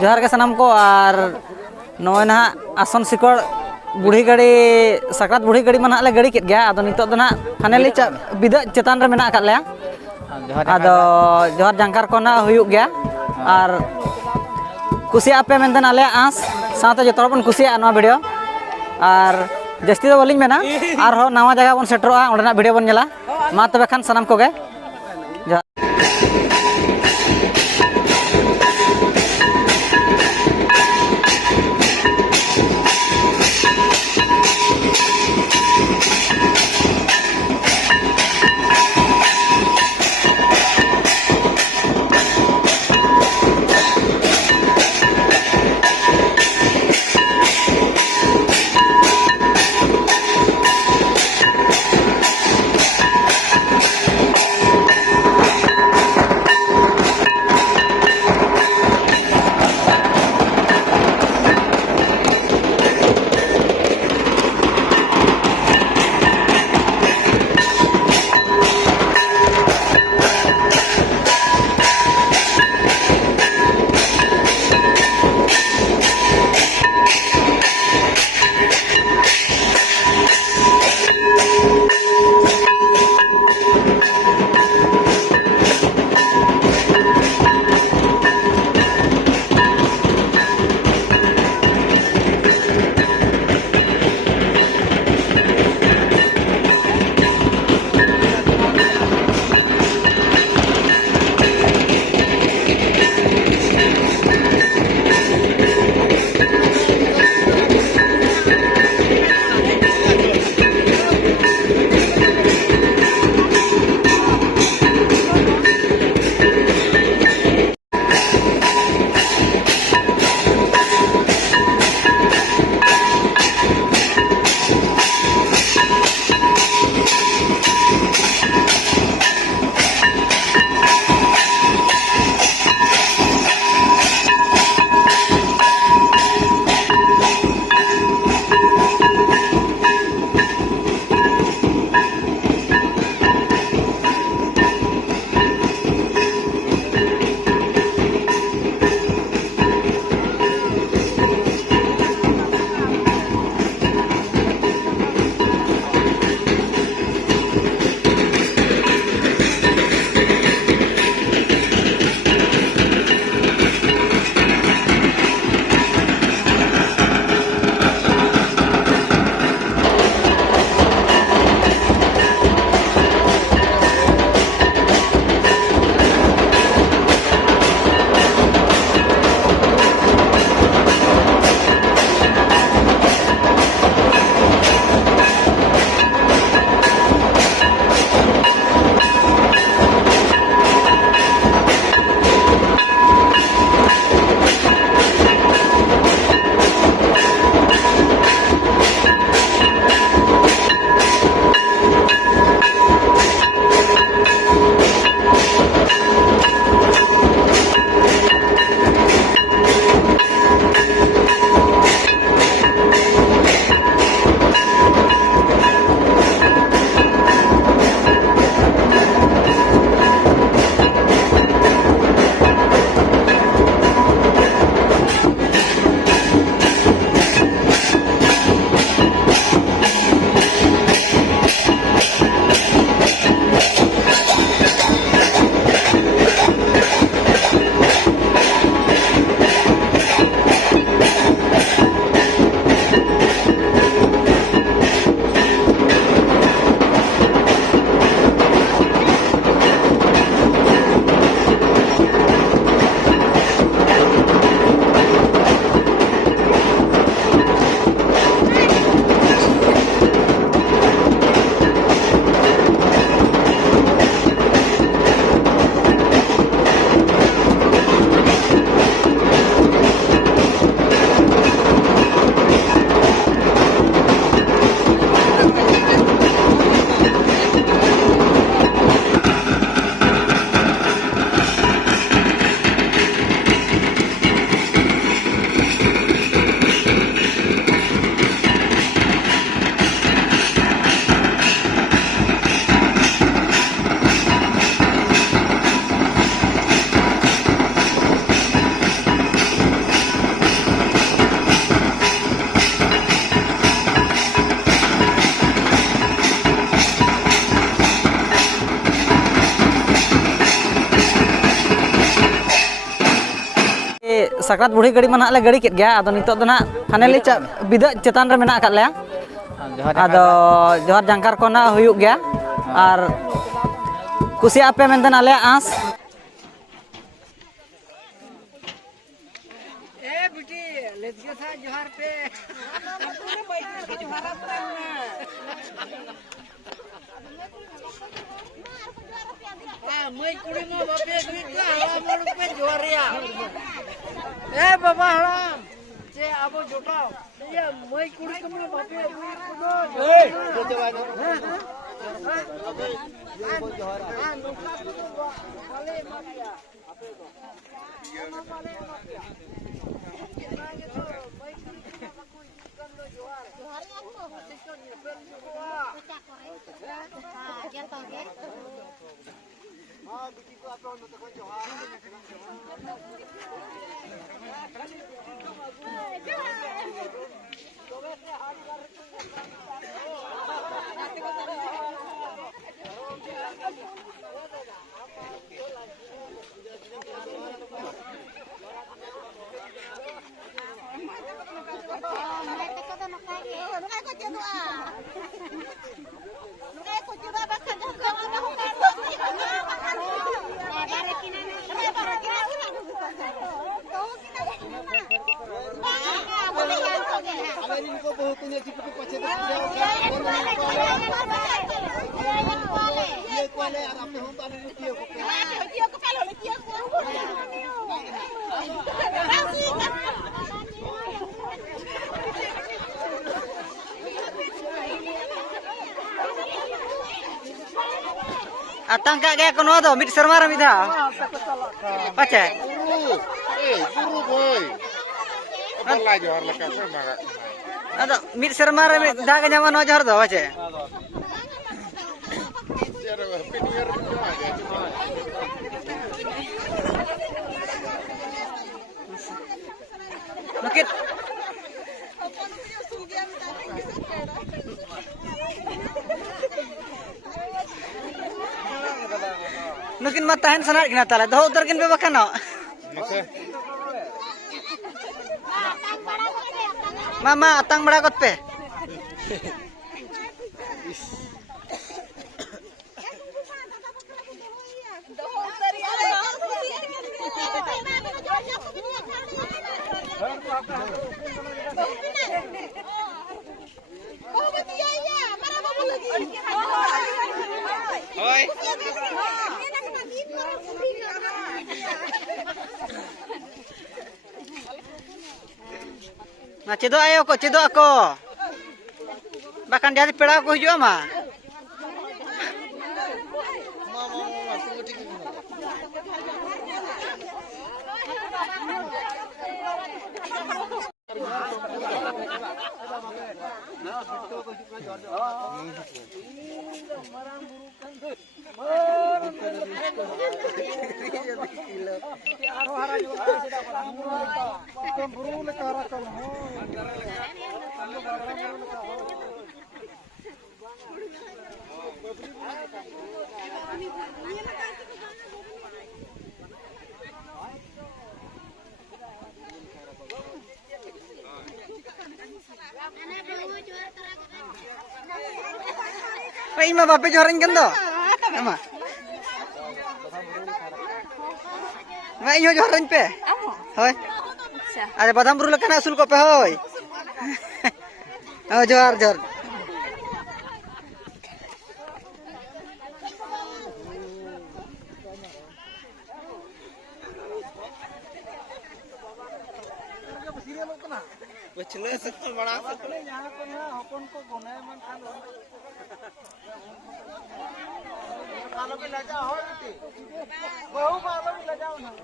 जोहार के सनाम को और नॉय ना आसन सिकड़ बुढ़ी गाड़ी सकरात बुढ़ी गाड़ी में ले गाड़ी केट गया आदो नितो दो ना हाने ले बिदा चेतान रे मेना काट लेया आदो जोहार जंकार को ना हुयुग गया और कुसिया पे मेनतन आले आस साथ जो बन कुसिया नवा वीडियो और जस्ती दो बलिंग मेना और हो नवा जगह बन सेटरोआ ओंडेना वीडियो बन नेला मा तबे खान सनाम को गे sakrat budi gadi mana le gadi kit gaya. Ado nitok do na hane li bida cetan re mena akat le. Ado johar jangkar ko na huyuk gaya. Ar kusi ape menten ale as. बेटी late गया था जोहार पे मैं कुड़ी में बापे गीतला हला मोड़ पे जोरिया ए बाबा हराम जे अब जोटाओ ये मैं कुड़ी में बापे ए जो चला ये बोल जोहार हां नुका वाले मारिया आपे को वाले Maria Atang kak gaya kono do mit sermar mit ha. Pace. Guru boy. Apa lagi orang lekas sama. Ado mit sermar mit daga nyaman no johar do pace. Cara penir aja. Mungkin mungkin matahin sangat kena tala dah utar kin bebas kano mama atang bada kot pe Nah, cedok ayo kok, cedok aku. Bahkan dari peda aku hijau mah. Pak Ima bape joran kan do? Ama. Ma inyo joran pe? Hoy. Ada badam buru lekan asul ko pe hoy. Oh jor jor. Bachelor sektor bada sektor यहाँ पर है अपन को गुनाह मन खालो पे ले जाओ बेटी बहु खालो पे ले जाओ ना